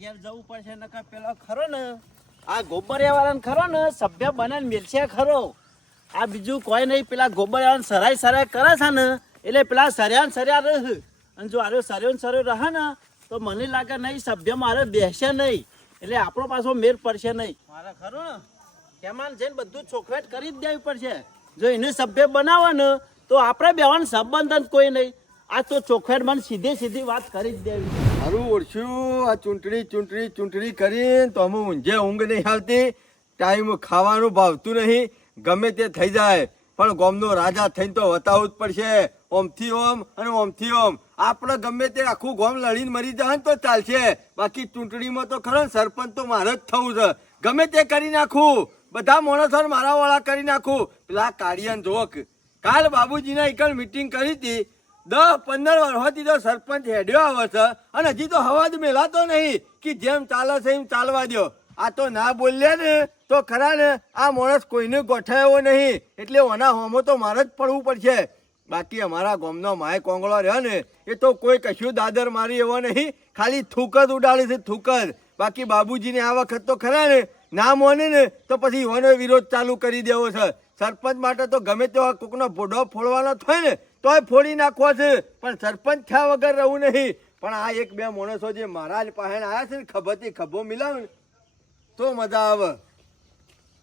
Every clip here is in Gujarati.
ઘેર જવું પડશે નકર પેલો ખરો ને આ ગોબરિયા વાળાને ખરો ને સભ્ય બનાવીને મેલશે ખરો. આ બીજું કોઈ નહીં, પેલા ગોબરિયા સરાય સરાય કરે છે ને એટલે પેલા સર્યા સર્યા રહે. અને જો આરો સર્યો રહે ને તો મને લાગે નહીં સભ્ય મારે બેસે નહીં, એટલે આપણો પાછો મેર પડશે નહીં. મારે ખરું ને કેમાં જઈને બધું ચોખવેટ કરી જ દેવી પડશે. જો એને સભ્ય બનાવે ને તો આપણે બેવાનું સંબંધ જ કોઈ નહીં. આ તો ચોખવેટ મને સીધી વાત કરી જ દેવી. મારું ઓળખ્યું આ ચૂંટણી કરીને તો અમે ઊંઘે ઊંઘ નહીં આવતી, ટાઈમ ખાવાનું ભાવતું નહીં, ગમે તે થઈ જાય પણ ગામનો રાજા થઈને તો વતાવવું જ પડશે. ઓમથી ઓમ અને ઓમથી ઓમ આપણે ગમે તે આખું ગામ લડીને મરી જાય તો ચાલશે, બાકી ચૂંટણીમાં તો ખરો સરપંચ તો મારે જ થવું છે. ગમે તે કરી નાખું, બધા માણસો મારા વાળા કરી નાખું. પેલા કાળિયાન જોક કાલ બાબુજીના એકલ મીટિંગ કરી હતી, 10-15 વર્ષથી તો સરપંચ હેડ્યો આવે છે અને હજી તો હવા જ મેલાતો નહીં કે જેમ ચાલે છે એમ ચાલવા દો. આ તો ના બોલ્યા ને તો ખરા ને આ માણસ કોઈને ગોઠાયો નહીં, એટલે ઓના હોમો તો મારે જ પડવું પડશે. બાકી અમારા ગામનો માય કોંગળો રહ્યો ને એ તો કોઈ કશું દાદર મારી એવો નહીં, ખાલી થૂક જ ઉડાડે છે થૂક જ. બાકી બાબુજીને આ વખત તો ખરા ને ના માને ને તો પછી એનો વિરોધ ચાલુ કરી દેવો છે. સરપંચ માટે તો ગમે તેવા કોકનો ભોડો ફોડવાનો થાય ને તોય ફોડી નાખવો છે, પણ સરપંચ થયા વગર રહું નહીં. પણ આ એક બે માણસો જે મારા જ પાસે આવ્યા છે ને ખભરથી ખભો મિલાવે ને તો મજા આવે.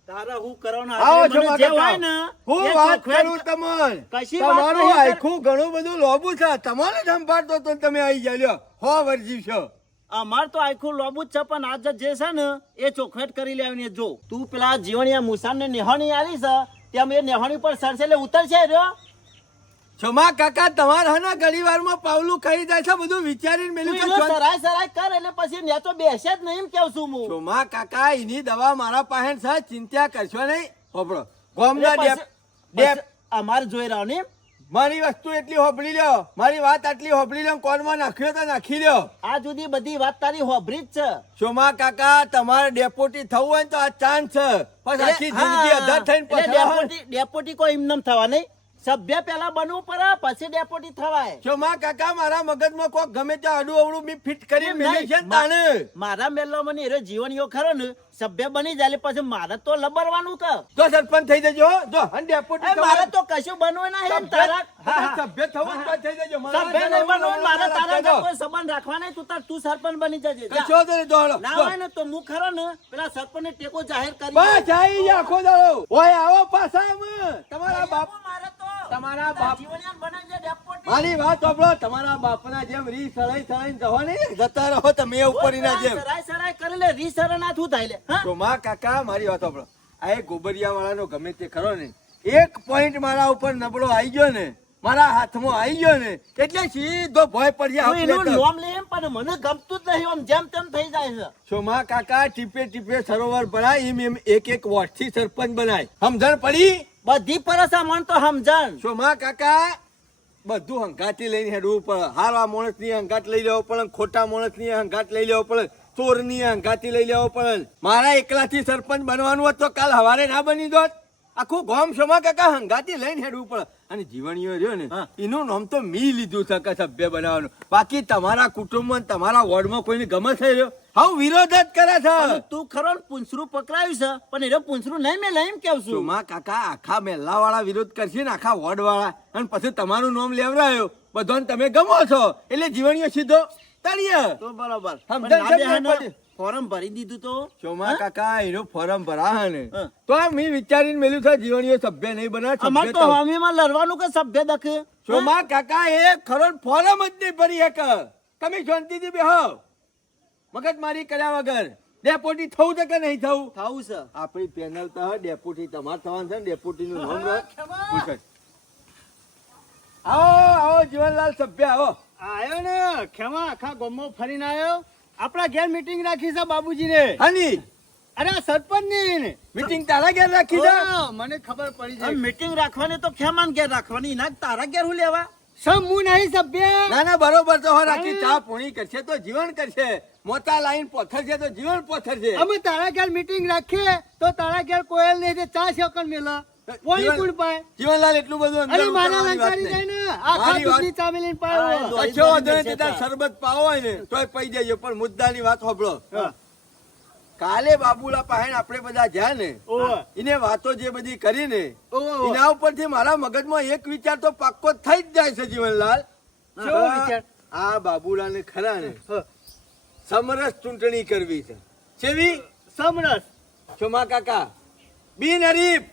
તારે હું કરવાનું આવો છો મને જે હોય ને હું એ વાત ચોખવેટ કરું તમને, કશી વાત તમારું નહીં કર. આખું ઘણું બધું લોબુ છે, તમારે સંભાળતો તો તમે આવી ગયા હો વર્જી છો. અમાર તો આખું લોબુ જ છે, પણ આજે જે છે ને એ ચોખવેટ કરી લેવાની. જો તું પેલા જીવણિયા મુસાને નેહાણી આલી છે તેમ એ નેહાણી પર સરસે એટલે ઉતરશે રહ્યો. છોમા કાકા તમારે હે ઘણી વારમાં પાવલું ખાઈ જાય છે, બધું વિચારીને મેલું તું એનો સરાય કર એટલે પછી ને તો બેસે જ નહીં એમ કેવું છું હું. છોમા કાકા એની દવા મારા પાસે છે, ચિંતા કરશો નહીં. હોપડો ગોમના ડેપ અમારે જોઈ રહ્યો ને મારી વસ્તુ એટલી હોપડી લ્યો, મારી વાત આટલી હોપડી લ્યો, કોનમાં નાખ્યો તો નાખી લ્યો. આ જુદી બધી વાત તારી હોભરી જ છે. છોમા કાકા તમારે ડેપોટી થવું હોય તો આ ચાન્સ છે, પછી આખી જિંદગી અધર થઈને પછાડો. ડેપોટી કોઈ એમ થવા નહીં, સભ્ય પેલા બનવું પડે પછી ડેપોટી થવાય. છોમા કાકા મારા મગજમાં કોઈ ગમે ત્યાં અડું અવડું મી ફિટ કરી મેલી છે તાણે. મારા મેલો મને એરો જીવનીઓ ખરો ને સભ્ય બની જાય પછી મારે તો લબરવાનું કે તો સરપંચ થઈ જજો. જો અને ડેપોટી મારે તો કશું બનવું નહીં. તારા સભ્ય થવું તો થઈ જજો. સભ્ય નહીં બનવું, મારે તારા જોડે કોઈ સંબંધ રાખવા નહીં. તું સરપંચ બની જજે. કશો તો નહીં, દોડો. ના હોય ને તો હું ખરો ને પેલા સરપંચ ને ટેકો જાહેર કરી બસ આવી જા આખો દાડો. ઓય આવો પાછા અમે. તમારા બાપ મારે તો તમારા બાપ જીવનિયાન બનાવી દે ડેપોટી. મારી વાત સાંભળો, તમારા બાપના જેમ રી સળાઈ જવા નહીં જતા રહો તમે ઉપરીના જેમ. સરાય કરી લે રી સરના શું થાય લે. હા તો માં કાકા મારી વાત સાંભળો, આ એક ગોબરિયા વાળાનો ગમે તે ખરો ને એક પોઈન્ટ મારા ઉપર નબળો આવી ગયો ને, મારા હાથમાં આવી ગયો ને એટલે સીધો ભય પડી હું એનું જાય. નામ લે એમ પણ મને ગમતું જ નહીં, આમ જેમ તેમ થઈ જાય છે. સોમા કાકા ટીપે ટીપે સરોવર ભરાય એમ એક એક વોટથી સરપંચ બનાય. સમજણ પડી? બધી પરસા મન તો સમજણ. સોમા કાકા બધું હંગાથી લઈને હેડવું પડે. હારા માણસ ની હંગાત લઈ લેવો પડે, ખોટા માણસ ની હંગાત લઈ લેવો પડે, ચોર ની હંગાથી લઈ લેવો પડે. મારા એકલાથી સરપંચ બનવાનું હોત તો કાલ હવારે ના બની દોત. આખું ગામ સોમા કાકા હંગાથી લઈને હેડવું પડે. અને જીવણીઓ રહ્યો ને એનું નામ તો મી લીધું છે કે સભ્ય બનાવવાનું. બાકી તમારા કુટુંબમાં તમારા વોર્ડમાં કોઈને ગમે છે રહ્યો હાવ વિરોધ જ કરે છે. તું ખરો પૂંછરું પકડાયું છે પણ એનો પૂંછરું નહીં મેં લઈ એમ કેવું છું. સોમા કાકા આખા મહેલા વાળા વિરોધ કરશે ને આખા વોર્ડ વાળા, અને પછી તમારું નામ લેવડાયો બધાને તમે ગમો છો એટલે જીવણીઓ સીધો તળિયે. તો બરોબર સમજણ છે? ફોર્મ ભરી દીધું તો સોમા કાકા એનું ફોર્મ ભરા ને તો મેં વિચારીને મેલું છે જીવણીઓ સભ્ય નહીં બનાવે. અમાર તો હમીમાં લડવાનું કે સભ્ય દખે. સોમા કાકા એ ખરો ફોર્મ જ નહીં ભરી એક. તમે શાંતિથી બેહો, મગજ મારી કર્યા વગર. ડેપોટી થવું છે કે નહીં થવું? થવું છે. આપણી પેનલ તો ડેપોટી તમારે થવાનું છે ને, ડેપોટી નું નામ પૂછે. આવો જીવનલાલ સભ્ય આવો. આયો ને ખેમા આખા ગામમાં ફરીને આવ્યો. આપણા ઘેર મીટિંગ રાખી છે બાબુજી ને. હની અરે સરપંચ ની મીટિંગ તારા ઘેર રાખી છે? મને ખબર પડી છે. મીટિંગ રાખવાની તો ખેમાન ઘેર રાખવાની, ના તારા ઘેર હું લેવા? સમ હું નહીં સભ્ય. ના ના બરોબર તો રાખી. ચા પૂણી કરશે તો જીવન કરશે, મોટા લાઈન પોથર છે તો જીવન પોથર છે. અમે તારા ઘેર મીટિંગ રાખીએ તો તારા ઘેર કોયલ નહીં ચા સેકન્ડ મેલા. કોઈ કોણ પાય જીવનલાલ એટલું બધું અંદર અરે મારા ઉતરવાની વાત લંકારી નહીં. જાય ને આખા મારી વાત- દૂધની ચામેલીને પાયો હા, કશો વાંધો નહીં, ત્યાં શરબત પાવો હોય ને તોય પી જજો, પણ મુદ્દાની વાત સાંભળો. હા. કાલે બાબુલા પાસે આપણે બધા જ્યાં ને ઓહો. એને વાતો જે બધી કરી ને ઓહો. એના ઉપરથી મારા મગજમાં એક વિચાર તો પાક્કો થઈ જ જાય છે જીવનલાલ. કેવો વિચાર? આ બાબુલાને ખરા ને હા. સમરસ ચૂંટણી કરવી છે. કેવી? સમરસ ચોમા કાકા બિનહરીફ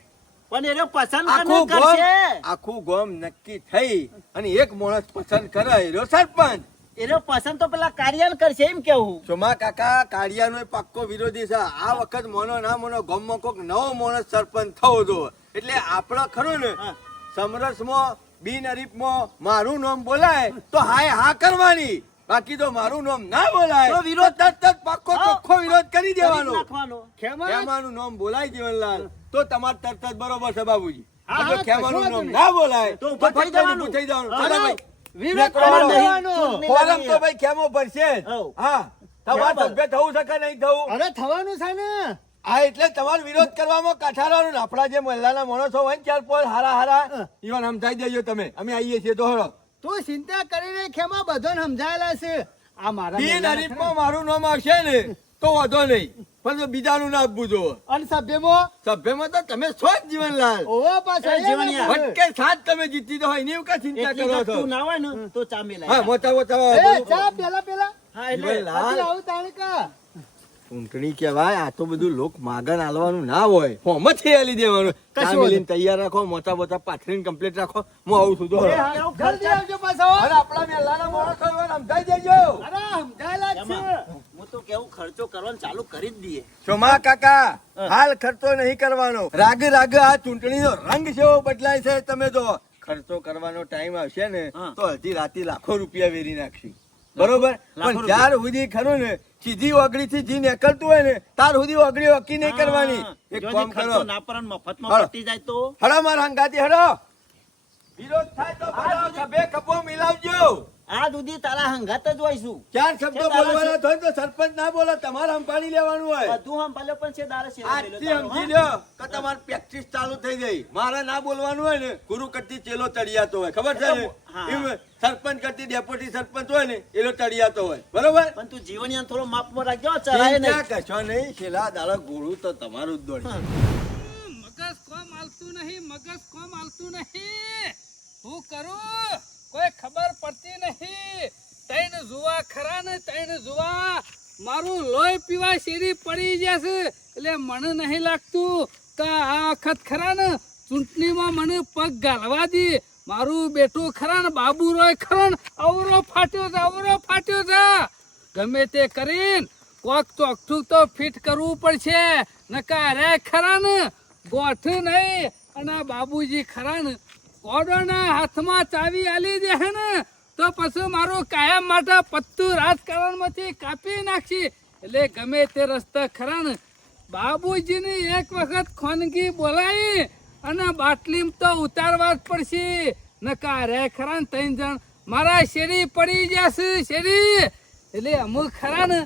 પણ એને પસંદ આખું કોને ગોમ કરશે? આખું ગોમ નક્કી થઈ અને એક માણસ પસંદ કરે એનો સરપંચ. એનો પસંદ તો પેલા કાર્યાલ કરશે એમ કેવું? ચોમા કાકા કાળિયાનો પાક્કો વિરોધી છે. આ વખત મોનો ના મોનો ગામમાં કોક નવો માણસ સરપંચ થવો જો. એટલે આપણો ખરું ને હા. સમરસમાં બિનહરીફમાં મારું નામ બોલાય તો હાય હા કરવાની, બાકી તો મારું નામ ના બોલાય તો વિરોધ- તો તરત જ પાક્કો હા. ચોખ્ખો વિરોધ કરી કરી જ દેવાનો. નાખવાનો. ખેમા ખેમાનું નામ બોલાય જીવનલાલ તો તમારે તરત જ બરોબર છે બાબુજી. હા, જો હા, ખેમાનું કશો નામ વાંધો ના બોલાય તો તો ઊભા થઈ ફટ જવાનું. ઊભું થઈ જવાનું. હા, ચાલો હા. ભાઈ. વિરોધ નીકળો. કરવા નહીં. દેવાનો. ફોરમ તો ભાઈ ખેમો ભરશે જ. હઉ. હા તમારે બરાબર. સભ્ય થવું છે કે નહીં થવું? અરે થવાનું છે ને હા એટલે તમારે વિરોધ કરવામાં કાઠારાનું ને આપણા જે મહિલાના માણસો હોય ને ચાર પોલ હારા હારા ઈવન સમજાઈ દેજો તમે, અમે આવીએ છીએ તો હળો. તું ચિંતા કરીને ખેમા બધાને સમજાયેલા છે આ મારા બિનહરીફમાં મારું નામ આવશે ને તો વાંધો નહીં, પણ જો બીજાનું ના આપવું જોવે. અને સભ્યમાં સભ્યમાં તો તમે છો જ જીવનલાલ. ઓવો પાછો એ જીવણિયા. વટકે સાત તમે જીતી દો એની એવું કાંઈ ચિંતા એટલી કરો છો? વસ્તુ ના હોય ને તો ચામી હા લાય. મોટા મોટા એ ચા પેલા હા, એટલે જીવનલાલ. પછી આવું તાણકા ચૂંટણી કહેવાય, આ તો બધું લોક માગણ આલવાનું ના હોય, ફોર્મ જ ખેલી દેવાનું. કશું ચા મિલીને તૈયાર રાખો, મોટા મોટા પાથરીને કમ્પ્લીટ રાખો, હું આવું છું તો એ હળો. હા, એવું જલ્દી ખર્ચા- આવજો પાછો અરે આપણા મહેલાના માણસો હોય ને સમજાઈ દેજો. અરે સમજાયેલા જ છે એમાં હું તો કેવું ખર્ચો કરવાનું ચાલુ કરી જ દઈએ. ચોમા કાકા હાલ ખર્ચો નહીં કરવાનો, રાગે રાગે આ ચૂંટણીનો રંગ કેવો બદલાય છે તમે જો. ખર્ચો કરવાનો ટાઈમ આવશે ને હા. તો અડધી રાતે લાખો રૂપિયા વેરી નાખશી, બરોબર? લાખો પણ ત્યાર સુધી ખરું ને સીધી ઓગળી થી જી નીકળતું હોય ને તાર સુધી ઓગળી ઓકી નહીં કરવાની. હા, એક જો કામ જે ખર્ચો કરો, ના પર મફતમાં હાલો. પતી જાય તો હળો મારા હંગાતી હળો. વિરોધ થાય તો બધા ખભે ખભો મિલાવજો. આ સુધી તારા હંગાત જ હોઈશું. ચાર શબ્દો છે દારા બોલવાના થાય તો સરપંચ ના બોલો, તમારે સંભાળી લેવાનું હોય. બધું સંભાળ્યો પણ છે દારા શેરો આજથી પેલો તારો, સમજી લ્યો કે તમારે પ્રેક્ટિસ ચાલુ થઈ ગઈ. મારે ના બોલવાનું હોય ને ગુરુ કરતી ચેલો તળિયાતો હોય, ખબર છે ને? હા. એમ સરપંચ કરતી ડેપ્યુટી સરપંચ હોય ને એલો તળિયાતો હોય, બરોબર? પણ તું જીવનિયા થોડો માપમાં રાખજો, ચરાય નહીં. ચિંતા કશો નહીં, છેલ્લા દાડા ગોળું તો તમારું જ દોડશે. મગજ કોમ આલતું નહીં, મગજ કોમ આલતું નહીં. હું કરું કોઈ ખબર પડતી નહીં. તૈણ જુવા ખરા ને તૈણ જુવા મારું લોહી પીવા શેરી પડી જશે. એટલે મને નહીં લાગતું કે આ વખત ખરા ને ચૂંટણીમાં મને પગ ગાલવા દી. મારું બેટું ખરા ને બાબુ રોય ખરો ને અવરો ફાટ્યો છે. ગમે તે કરીને કોક ચોકઠું તો ફિટ કરવું પડશે. નકા રે ખરા ને ગોઠ નહીં. અને આ બાબુજી ખરા ને કોડોના હાથમાં ચાવી આલી દે હે ને તો પછી મારું કાયમ માટે પત્તું રાજકારણમાંથી કાપી નાખશે. એટલે ગમે તે રસ્તા ખરા ને બાબુજીને એક વખત ખોનગી બોલાવી અને બાટલીમાં તો ઉતારવા જ પડશે. નકા રે ખરા ને ત્રણ જણ મારા શેરી પડી જશે શેરી. એટલે અમુક ખરા ને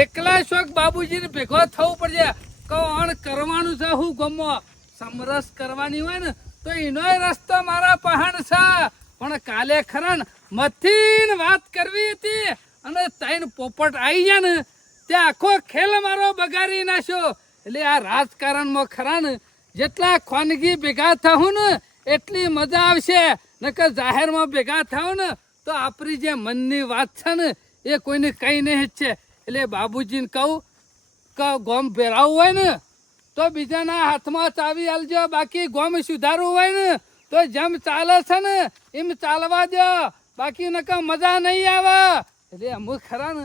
એકલા શોખ બાબુજીને ભેગો થવું પડશે. કોણ કરવાનું છે હું ગમો સમરસ કરવાની હોય ને તો એનોય રસ્તો મારા પહાણ છે. પણ કાલે ખરા ને મથીને વાત કરવી હતી અને ત્રણ પોપટ આવી ગયા ને તે આખો ખેલ મારો બગાડી નાખ્યો. એટલે આ રાજકારણમાં ખરા ને જેટલા ખોનગી ભેગા થવું ને એટલી મજા આવશે. નકર જાહેરમાં ભેગા થાવ ને તો આપણી જે મનની વાત છે ને એ કોઈને કઈ નહીં જ છે. એટલે બાબુજીને કહું કે ગોમ ભેરાવું હોય ને તો બીજાના હાથમાં ચાવી આલજો. બાકી ગોમ સુધારવું હોય ને તો જેમ ચાલે છે ને એમ ચાલવા દો. બાકી નકા મજા નહીં આવે. એટલે અમુક ખરા ને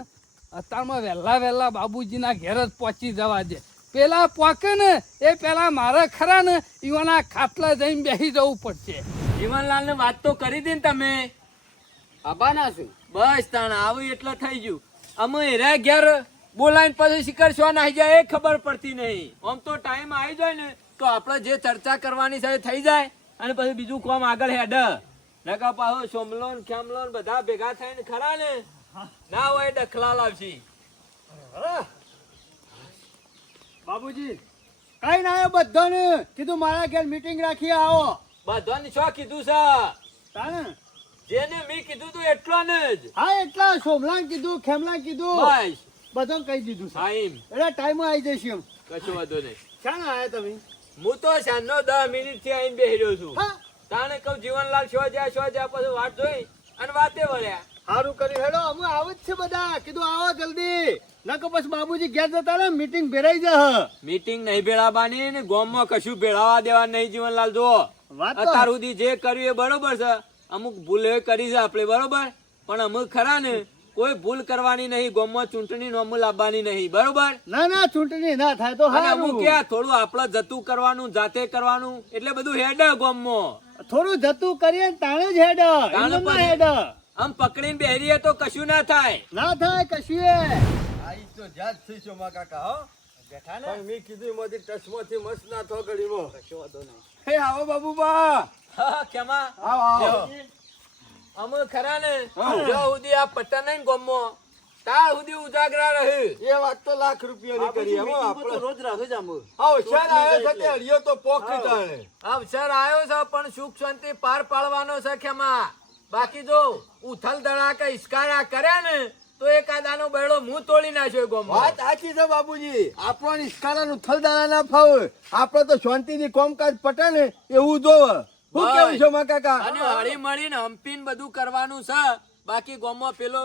અત્યારમાં વહેલા બાબુજીના ઘેર જ પહોંચી જવા દે. પેલા પોકે ને એ પેલા મારે ખરા ને ઈવાના ખાટલા જઈને બેસી જવું પડશે. જીવનલાલ ને વાત તો કરી દી ને તમે. આબાના છું બસ તાણ આવું એટલે થઈ ગયું. અમે હેરા ઘેર બોલાઈને પછી શિખર શું નાહી જાય એ ખબર પડતી નહીં. આમ તો ટાઈમ આવી જાય ને તો આપણે જે ચર્ચા કરવાની છે એ થઈ જાય અને પછી બીજું કામ આગળ હેડ. નકા પાછો સોમલો ને ખેમલો ને બધા ભેગા થઈને ખરા ને ના હોય ડખલા લાવશી. બાબુજી કઈ ના આવ્યો બધાને કીધું મારા ઘેર મીટિંગ રાખી આવો બધાને શું કીધું છે? તાને જેને મેં કીધું તું એટલો ને જ. હા એટલા સોમલાન કીધું ખેમલાન કીધું બસ બધાને કહી દીધું છે ટાઈમ એટલે ટાઈમ આવી જશે એમ કશું વાંધો નહીં. શાને આયા તમે હું તો સાંજનો 10 મિનિટથી આઈને બેહી રહ્યો છું. હા તાણે કહું જીવનલાલ શો જ્યાં પછી વાટ જોઈ અને વાતે વળ્યા. સારું કર્યું હેડો અમે આવું જ છે બધા કીધું આવો જલ્દી નકર પછી બાબુજી ઘેર જતા રહે મીટિંગ ભેરાઈ જશે મીટિંગ નહીં ભેળાવાની ને ગામમાં કશું ભેળાવા દેવા નહીં જીવનલાલ જુઓ. વાત તો અત્યાર સુધી જે કર્યું એ બરોબર છે. અમુક ભૂલ કરી છે આપણે બરોબર, પણ અમુક ખરા ને કોઈ ભૂલ કરવાની નહીં. ગામમાં ચૂંટણી નોમ લાવવાની નહીં બરોબર. ના ના ચૂંટણી ના થાય તો અને અમુક સારું ક્યાં થોડું આપણે જતું કરવાનું જાતે કરવાનું એટલે બધું હેડ ગામમાં. થોડું જતું કરીએ ને તાણે જ હેડ તાણે એમ ના પછી- હેડ આમ પકડીને બેરીએ તો કશું ના થાય. ના થાય કશું એ આઈ તો જાત થઈ છો માં કાકા હો બેઠા ને પણ મેં કીધું એમાંથી ટચમાંથી મસ્ત ના થો ઘડીમાં હે આવો બાબુબા હા, કેમાં? આવો આવો અમે ખરા ને જ્યાં સુધી આ પટ્ટા નહીં ગામમાં ત્યાં સુધી ઉજાગરા રહે. એ વાત તો લાખ રૂપિયાની કરી હો આપણે રોજ રાખે જ આમ હા હોશિયાર આવ્યો છે તે હરિયો તો પોક તાણે અવસર આવ્યો છે પણ સુખ શાંતિ પાર પાડવાનો છે ખેમા. બાકી જો ઉથલ ધડાકા ઇસ્કારા કર્યા ને તો એકાદાનો બેડો મું તોડી નાખ્યો ગામમાં. વાત સાચી છે બાબુજી આપણો નિષ્કારાનું થલદાણા ના ફાવે આપણે તો શાંતિથી કોમકાજ પટે ને એવું જોવે શું બસ. કેવું છે માં કાકા અને હળી મળીને હંપીને બધું કરવાનું છે. બાકી ગામમાં પેલો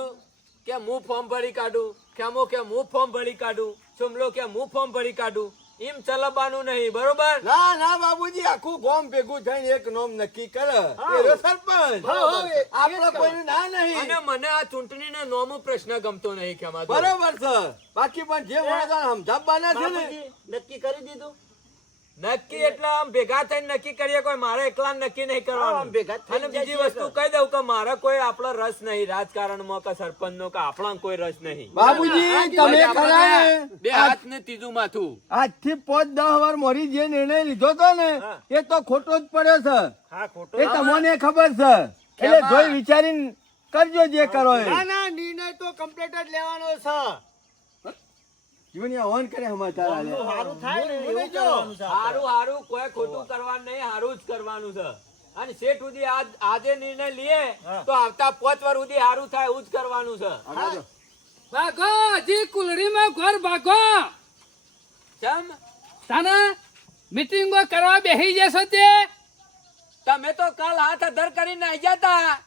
કે હું ફોર્મ ભરી કાઢું, ખેમો કે હું ફોર્મ ભરી કાઢું, સુમલો કે હું ફોર્મ ભરી કાઢું, એમ ચલાવવાનું નહીં બરોબર. ના ના બાબુજી આખું ગામ ભેગું થઈને એક નોમ નક્કી કરે એ રહ્યો સરપંચ આપણે કોઈનું ના નહીં અને મને આ ચૂંટણીના નોમો પ્રશ્ન ગમતો નહીં ખેમા. બરોબર છે બાકી પણ જે વડાદાન સમજાવવાના છે ને નક્કી કરી દીધું નક્કી એટલે આમ ભેગા થઈને નક્કી કરીએ. કોઈ મારે એકલા નક્કી નહીં કરવાનું. આમ ભેગા થઈ અને બીજી જાય વસ્તુ કહી દઉં કે મારે કોઈ આપણો રસ નહીં રાજકારણમાં કે સરપંચનો કે આપણા કોઈ રસ નહીં. બાબુજી તમે ખરા ને બે હાથ ને ત્રીજું માથું. આજથી 5-10 વાર મોરી જે નિર્ણય લીધો તો ને એ તો ખોટો જ પડ્યો છે હા ખોટો એ તમને ખબર છે એટલે જોઈ વિચારીને કરજો જે કરો એ ના ના નિર્ણય તો કમ્પ્લીટ જ લેવાનો છે જીવની ઓન કરે સમાચાર આલે સારું થાય ને એવું જો. કરવાનું છે આપણે. હારું હારું કોઈ ખોટું કરવાનું નહીં, હારું જ કરવાનું છે. અને શેઠ સુધી આજે નિર્ણય લઈએ તો આવતા 5 વાર સુધી હારું થાય એવું જ કરવાનું છે. ભાગો હજી કુલડીમાં ઘર ભાગો. ચમ તાને મીટિંગમાં કરવા બેસી જશો તે તમે તો કાલ હાથ અધર કરીને આવી જતા.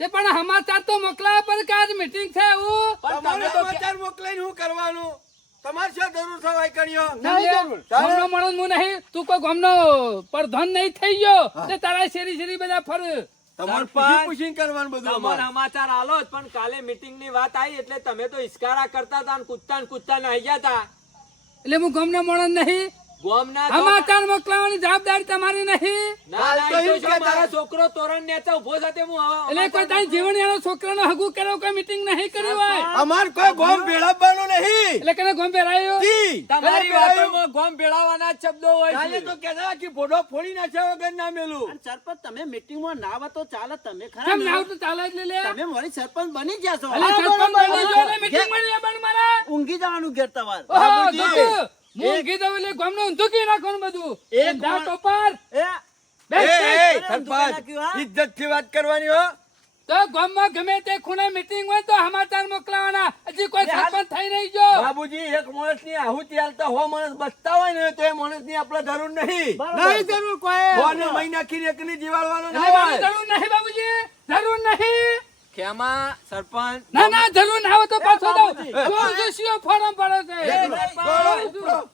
તે પણ સમાચાર તો મોકલાવા પર કે આજ મીટિંગ છે એવું. પણ તમારે તમે તો સમાચાર મોકલાઈને શું કરવાનું તમારે શું જરૂર છે ભાઈ કર્યો ગામનો માણસ હું નહીં, તું કોઈ ગામનો પ્રધાન નહીં થઈ ગયો તે તારા શેરી શેરી બધા ફર. તમારે સરપંચ, પૂછીને કરવાનું બધું તમારે અમારે. સમાચાર આલો જ, પણ કાલે મીટિંગ ની વાત આવી એટલે તમે તો ઇસ્કારા કરતા હતા ને કૂદતા નાહી ગયા હતા. એટલે હું ગામનો માણસ નહીં, ગોમના તો- સમાચાર મોકલાવાની જવાબદારી તમારી નહીં. ના, ના, તો એ તો એમ શું કહેતા. મારો છોકરો તોરણ નેચા ઉભો છે તે હું એટલે કોઈ તારી જીવન એનો છોકરાનો હગું કર્યો કોઈ મીટિંગ નહીં કરી હોય અમારે કોઈ ગોમ ભેળવવાનું નહીં એટલે કને ગોમ પહેરાયો. જી. તમારી કને ભેળવ્યું? વાતોમાં ગોમ ભેળાવાના જ શબ્દો હોય કાલે છે. તો કહેતા કે ફોટો ફોડી નાખ્યા વગર ના મેલું અને સરપંચ તમે મીટિંગમાં ના આવો તો ચાલે તમે ખરા કેમ ને? ના આવતું ચાલે એટલે લે. તમે મારી સરપંચ બની ગયા છો એટલે સરપંચ બની ગયો એટલે meeting મળી જાય પણ મારા. ઊંઘી જવાનું ઘેર તમારે ઓહો, બાબુજી. દુઃખ. હું કીધું એટલે ગામનું ઊંધું કી નાખવાનું બધું. એક ઊંધા માણ- ટોપર. એ બેસ, બેસ. સરપંચ ઇજ્જત થી વાત કરવાની હો તો ગામમાં ગમે તે ખૂણે meeting હોય તો સમાચાર મોકલાવાના. હજી કોઈ સરપંચ થઈ નહીં ગયો. બાબુજી એક માણસ ની આહુતિ હાલતા હો માણસ બચતા હોય ને તો એ માણસ ની આપણે જરૂર નહીં નહીં જરૂર કોઈ કોને મહિના ખીર એક ની જીવાડવાનો ના એટલે હોય જરૂર નહીં બાબુજી, જરૂર નહીં. ખેમા સરપંચ ના ના જરૂર ના હોય તો પાછો દઉં. જોશીઓ ફોરમ પડે છે.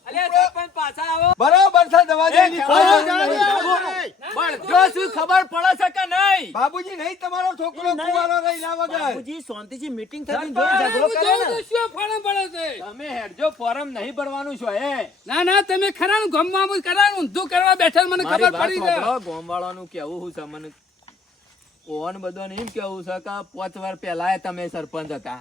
અલ્યા સરપંચ પાછા આવો. બરાબર છે દવા દેવાની કોઈ જરૂર નહીં. પણ જો શું ખબર પડે છે કે નહીં? બાબુજી નહીં તમારો છોકરો કુંવારો રહી ના વગર બાપુજી શાંતિથી મીટિંગ થતી સરપંચ, જોડે ઝઘડો હું કરે જોઉં ને છું શું ફોરમ પડે છે. તમે હેડજો ફોરમ નહીં ભરવાનું છો એ ના ના તમે ખરા ને ગામમાં આવું કરાય ઊંધું કરવા બેઠા મને ખબર પડી છે. ગોમવાળાનું કેવું શું છે મને ઓન બધું એમ કેવું છે કે 5 વાર પહેલા તમે સરપંચ હતા,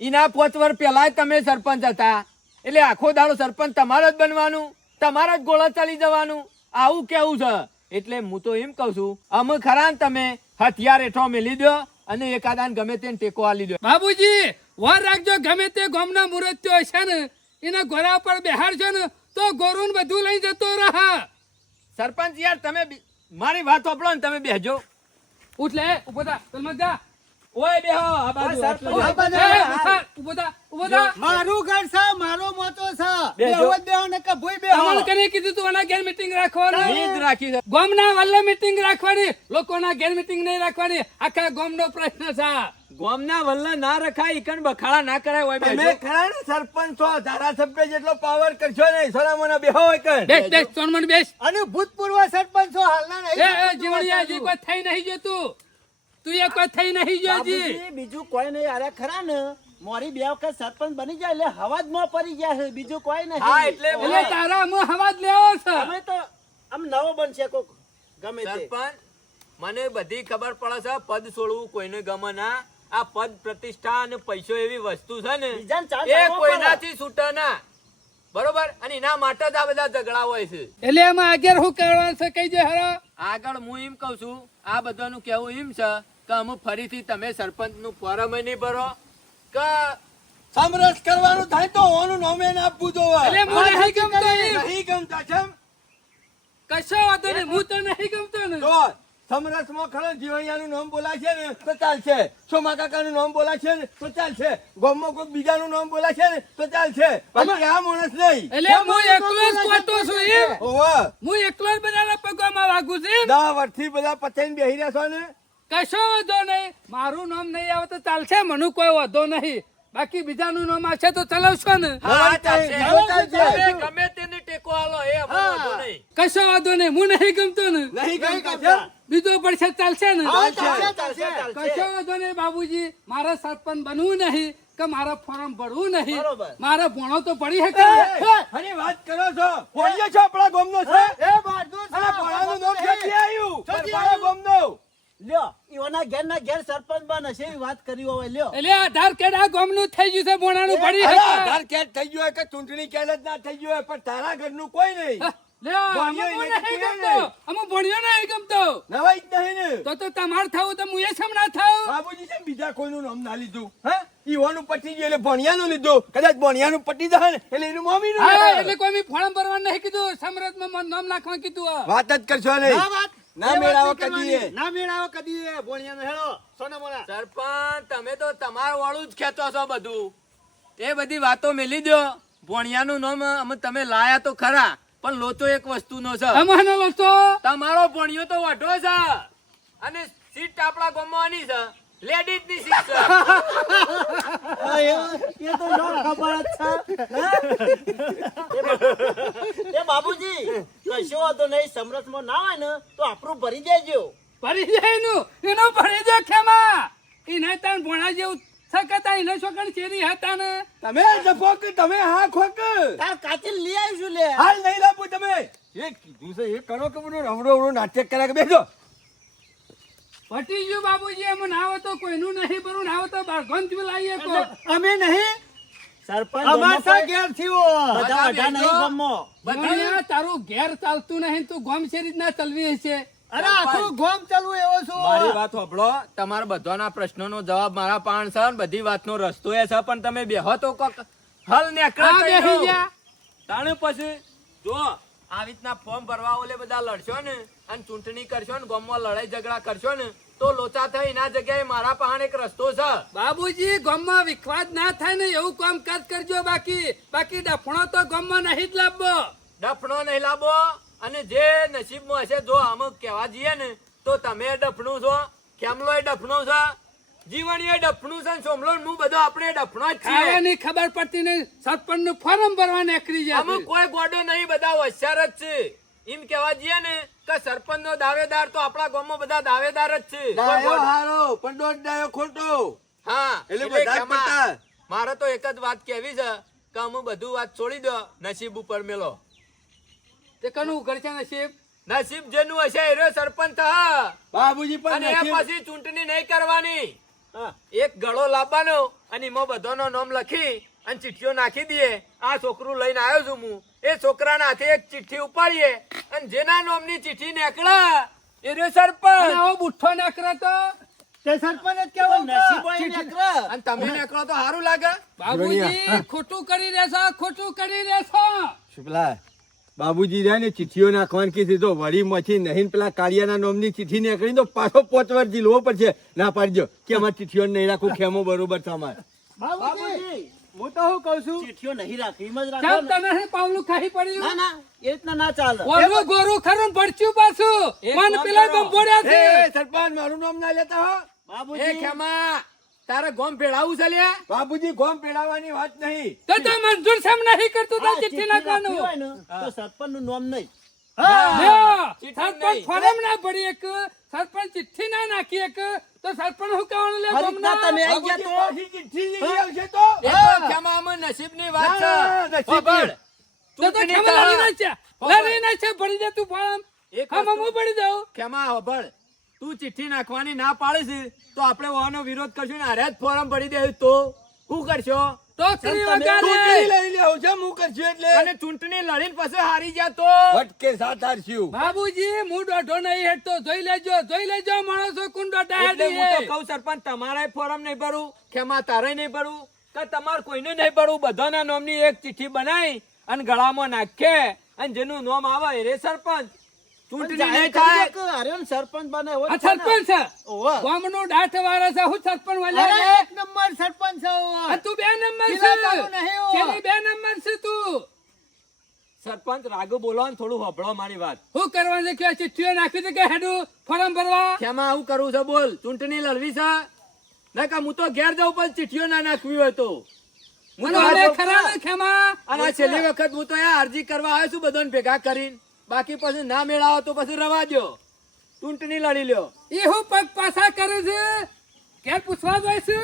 એના 5 વાર પહેલા તમે સરપંચ હતા, એટલે આખો દાડો સરપંચ તમારે જ બનવાનું, તમારા જ ગોળા ચાલી જવાનું, આવું કેવું છે. એટલે હું તો એમ કઉ છું અમે ખરા ને તમે હથિયાર હેઠો મેલી દો અને એકાદાન ગમે તેને ટેકો આલી દો. બાબુજી વાર રાખજો, ગમે તે ગામના મુરત્યો છે ને એના ઘોડા ઉપર બેહાડજો ને તો ગોરું ને બધું લઈ જતો રહે. સરપંચ યાર તમે મારી વાત સાંભળો ને તમે બેહજો. ઉઠ લે, ઉભો થા, ચાલ મત જા. ઓય બેહો આ બાજુ. સરપંચ. આટલે બેહો. એ, ઉઠા, ઉભો થા, ઉભો થા. મારું ઘર છે, મારો મોતો છે. બેહજો. બેહો જ બેહો ને કે ભૂઈ બેહો. તમને કોને કીધું તું આના ઘેર મીટિંગ રાખવાની? ઈ જ રાખી છે. ગામના વલ્લે મીટિંગ રાખવાની, લોકોના ઘેર મીટિંગ નહીં રાખવાની. આખા ગામનો પ્રશ્ન છે. ગામના વલ્લા ના રખાય ઈકણ બખાડા ના કરાય. ઓય તમે બેહજો. ખરા ને સરપંચ છો, ધારાસભ્ય જેટલો પાવર કરશો નહીં, સોનામોના બેહો હોય કણ. બેસ બેસ ચોણમણ બેસ. અને ભૂતપૂર્વ સરપંચો હાલના નહીં. એ જીવણિયા હજી કોઈ થઈ નહીં જતું. તું એ કોઈ થઈ નહીં જોજી. બાબુજી, બીજું કોઈ નહીં. અરે ખરા ને મોરી બે વખત સરપંચ બની જાય એટલે હવાજમાં પડી ગયા છે, બીજું કોઈ નહીં. હા, એટલે એટલે તારા અમો હવા જ લેવો છે. અમે તો આમ નવો બનશે કોક ગમે તે. સરપંચ મને બધી ખબર પડે છે પદ છોડવું કોઈને ગમે ના. આ પદ પ્રતિષ્ઠા અને પૈસો એવી વસ્તુ છે ને બીજાને ચાન્સ એ આપવો કોઈનાથી છૂટે ના. બરોબર? અને એના માટે જ આ બધા ઝઘડા હોય છે. એટલે એમાં આગળ શું કરવાનું છે કઈ દે હરો. આગળ હું એમ કઉ છું, આ બધાનું કેવું એમ છે કે અમે ફરીથી તમે સરપંચ નું ફોરમ નહીં ભરો કે સમરસ કરવાનું થાય તો ઓનું નામ એને આપવું જોવે. એટલે હું નહીં ગમતો એમ. નહીં ગમતા છે એમ? કશો વાંધો નહીં, હું તો નહીં ગમતો ને. જો સમરસમાં ખરો જીવણિયાનું નામ બોલાશે ને તો ચાલશે, સોમા કાકાનું નામ બોલાશે ને તો ચાલશે, ગામમાં કોઈ બીજાનું નામ બોલાશે ને તો ચાલશે, બાકી આ માણસ નહીં. એટલે હું એકલો જ ખોટો છું એમ. ઓવે, હું એકલો જ બધાના પગમાં વાગું છું એમ. 10 વર્ષથી બધા પચાઈને બેહી રહ્યા છો ને. કશો વાંધો નહીં, મારું નામ નહીં આવે તો ચાલશે, મને કોઈ વાંધો નહીં. બાકી બીજાનું નામ આવશે તો ચલાવશો ને. હા, ચાલશે. ચાલશે. તમે ગમે તેને ટેકો આલો એ અમારો વાંધો નહીં. કશો વાંધો નહીં, હું નહીં ગમતો ને. નહીં ગમતા છે? બીજો પડશે ચાલશે ને. ચાલશે, ચાલશે. કશો વાંધો નહીં બાબુજી, મારે સરપંચ બનવું નહીં કે મારા ફોરમ ભરવું નહીં. બરોબર. મારે ભણો તો પડી શકે. અરે વાત કરો છો, ભોળિયો છો આપણા ગામનો છે? એ બહાદુર છે. અને ભોળાનું નામ ક્યાંથી આવ્યું? પરપાળા ગામનો. લ્યો ઈઓના ઘેર ના ઘેર સરપંચ બને છે એવી વાત કરી હોય. લ્યો એટલે આધાર કાર્ડ આ ગામનું થઈ ગયું છે, ભણાનું પડી અરે, શકે. આધાર કાર્ડ થઈ ગયું હોય કે ચૂંટણી કાર્ડ જ ના થઈ ગયું હોય, પણ તારા ઘરનું કોઈ નહીં. લ્યો, અમે ભણ્યો પણ નહીં, નહીં નહીં. ગમતો. અમે ભણ્યો નહીં ગમતો. નવાઈ જ નહીં ને. તો તમારે થવું તો હું એ સમ ના થાવ. બાબુજી છે બીજા કોઈનું નામ ના લીધું. હા, ઈવાનું પટી ગયું એટલે ભણિયાનું લીધું. કદાચ ભણિયાનું પટી જાય ને એટલે એનું મોમીનું હા, લીધું. એટલે કોઈ ફોર્મ ભરવાનું નહીં કીધું, સમરસમાં નામ નાખવા કીધું આ. વાત જ કરશો નહીં. ના વાત. ના એ વાત મેળાવો નહીં કરવાની. કદીએ. ના મેળાવો કદીએ. ભોળિયાનો હેળો. સોનામોના. સરપંચ તમે તો તમારું વાળું જ ખેંચો છો બધું. એ બધી વાતો મેલી દો. ભોણિયાનું નામ અમે તમે લાયા તો ખરા, પણ લોચો એક વસ્તુનો છે. અમાનો લોચો. તમારો ભણિયો તો વઢો છે અને સીટ આપણા ગામમાંની છે, લેડીઝ ની સીટ છે. હા, એ તો જો ખબર જ છે. એ બાબુજી કશો વાંધો નહીં. સમરસમાં ના હોય ને તો આપણું ભરી દેજો. ભરી જાય એનું ભરી દે ખેમા. એને તાન ભણા જેવું શકતા એને છોકરા ચેરી હતા ને. તમે જફો કે તમે હા ખોક. તાર કાચી લઈ આવીશું લે. હાલ નહીં લાવું તમે. એ કીધું છે એ કરો કે બધું રવડો રવડો નાટક કર્યા કે બેસો. પટી ગયું બાબુજી, એમ ના આવે તો કોઈનું નહીં ભરવું, ના આવે તો બારગોન થી લાવીએ કો. અમે નહીં. સરપંચ અમાર ગમો સા કોઈ- ઘેર થયો. બધા અઢા નહીં ગમો. ભણ્યા તારું ઘેર ચાલતું નહીં, તું ગમ છે રીતના ચલવી હશે. અરે આખું ગોમ ચાલવું એવો છું. મારી વાત સાંભળો, તમારા બધાના પ્રશ્નોનો જવાબ મારા પાણ છે, ને બધી વાતનો રસ્તો એ છે, પણ તમે બેહો તો કોક હલ નીકળે આ કઈ બેસી દો. જા. તાણે પછી જો આવી રીતના ફોર્મ ભરવા ઓલે બધા લડશો ને અને ચૂંટણી કરશો ને ગામમાં લડાઈ ઝઘડા કરશો ને તો લોચા થઈ એના જગ્યાએ મારા પાસે એક રસ્તો છે. બાબુજી ગામમાં વિખવાદ ના થાય ને એવું કામકાજ કરજો. બાકી ડફણો તો ગામમાં નહીં જ લાવવો. ડફણો નહીં લાવો, અને જે નસીબમાં હશે જો અમુક કહેવા જઈએ ને તો તમે ડફણું છો, ખેમલો ડફણું છે, જીવણીએ ડફણું છે, ને સોમલો ને હું બધો આપણે ડફણો જ છીએ. ખાવાની ખબર પડતી નહીં, સરપંચ નું ફોર્મ ભરવા નીકળી જાય. અમુક કોઈ ગોડો નહીં, બધા હોશિયાર જ છે. એમ કહેવા જઈએ ને કે સરપંચ નો દાવેદાર તો આપણા ગામમાં બધા દાવેદાર જ છે. કોઈ ડાયો ગોડો- હારો પણ દોઢ ડાયો ખોટો. હા, એટલે એટલે બધા જ ખેમા, પતા. મારે તો એક જ વાત કહેવી છે કે અમે બધું વાત છોડી દો, નસીબ ઉપર મેલો. તે કનું કરશે નસીબ. નસીબ જેનું હશે એ રહ્યો સરપંચ થા. બાબુજી પણ અને એ નસીબ- પછી ચૂંટણી નહીં કરવાની. હા. એક ગળો લાવવાનો અને એમાં બધાનો નામ લખી અને ચિઠ્ઠીઓ નાખી દઈએ. આ છોકરું લઈને આવ્યો છું હું, એ છોકરાના હાથે એક ચિઠ્ઠી ઉપાડીએ અને જેના નામની ચિઠ્ઠી નીકળે એ રહ્યો અને સરપંચ. આવો બુઠ્ઠો નીકળે તો તે સરપંચ જ કેવો નસીબ હોય ને નીકળે. અને તમે નીકળો તો સારું લાગે. બાબુજી ખોટું કરી દેશો, ખોટું કરી દેશો. પેલા બાબુજી રહ્યા ને ચિઠ્ઠીઓ નાખવાની કીધી તો વળી માંથી નહીં પેલા કાળિયાના નામની ચિઠ્ઠી નીકળી તો પાછો 5 વાર જીલવો પડશે. ના પાડજો કે અમારે ચિઠ્ઠીઓ નહીં રાખું, ખેમો બરોબર છે અમારે. બાબુજી હું તો શું કહું છું, ચિઠ્ઠીઓ નહીં રાખવી, એમ જ રાખો કેમ ને. તને પાવલું ખાઈ ના પડ્યું ના એ રીતના ના ચાલે. ઓલું ગોરું ખરું પડચ્યું પાછું એક મન કામ પેલા કરો. ગંભોડ્યા છે એ સરપંચ મારું નામ ના લેતા હો. એ બાબુજી ખેમા તારે ગોમ ભેળાવું છે લ્યા? બાબુજી ગોમ પેડાવાની વાત નહીં. તો મંજૂર સેમ નહીં કરતું તો આ ચિઠ્ઠી ચિઠ્ઠી નાખવાનું રાખવી હોય ને તો સરપંચનું નામ નહીં. લ્યો, ચિઠ્ઠી સરપંચ નહીં. ફોરમ ના ભરી એક સરપંચ ચિઠ્ઠી ના નાખી એક તો સરપંચ હું કહેવાનું લે ફરી ગમના? તમે આઈ ગયા બાબુજી તો પાછી ચિઠ્ઠી લઈ આવશે તો એ તો ખેમામાં નસીબની વાત છે. ના, ના, નસીબની. ખબર. તો તો ચૂંટણી ખેમા લડી થા. નાખ્યા. લડી નાખ્યા, ભરી દે તું ફોરમ. એક હા, વસ્તુ- હું ભરી દઉં. ખેમા હોભળ, તું ચિઠ્ઠી નાખવાની ના પાડે છે તો આપણે વાનો વિરોધ કરશું ને હારે જ ફોરમ ભરી દે તો શું કરશો? તો શ્રી તમે ચૂંટણી વગાડે. લઈ લેવું છે હું કરશું એટલે અને ચૂંટણી લડીને પછી હારી જા તો વટકે સાથ હારશું. બાબુજી હું દોઢો નહીં હેઠતો, જોઈ લેજો માણસો કોણ દોઢા એટલે હેડી હું તો હે. કહું સરપંચ તમારે ફોરમ નહીં ભરવું, ખેમા તારે નહીં ભરવું કે તમારે કોઈને નહીં ભરવું, બધાના નામની એક ચિઠ્ઠી બનાવી અને ગળામાં નાખે અને જેનું નામ આવે એ સરપંચ. ચૂંટણી જાહેર નહીં કરી થાય. દે કે અરે સરપંચ બને એવો જ આ છે ને. સરપંચ છે ઓવે. ગામનું દાંત વાળા છે, હું સરપંચ વાળા અરે છે. એક નંબર સરપંચ છે ઓ. આ તું 2 નંબર છે. પેલા તારું નહીં હો. છેલ્લી 2 નંબર છે તું. સરપંચ રાગુ બોલો ને થોડું હોભળો મારી વાત. શું કરવાનું છે કે ચિઠ્ઠીઓ નાખી દે કે હેડું ફોરમ ભરવા? ખેમા આવું કરવું છે બોલ? ચૂંટણી લડવી છે ના કે હું તો ઘેર જાઉં પણ ચિઠ્ઠીઓ ના નાખવી હોય તો હું તો અને આ ખરા ને ખેમા? અને આ છેલ્લી વખત હું તો અહીંયા અરજી કરવા આવ્યો છું બધાને ભેગા કરીને, બાકી પછી ના મેળાવો તો પછી રવા દો, ચૂંટણી લડી લ્યો. ઈ હું પગ પાછા કરે છે ઘેર પૂછવા જાય છે.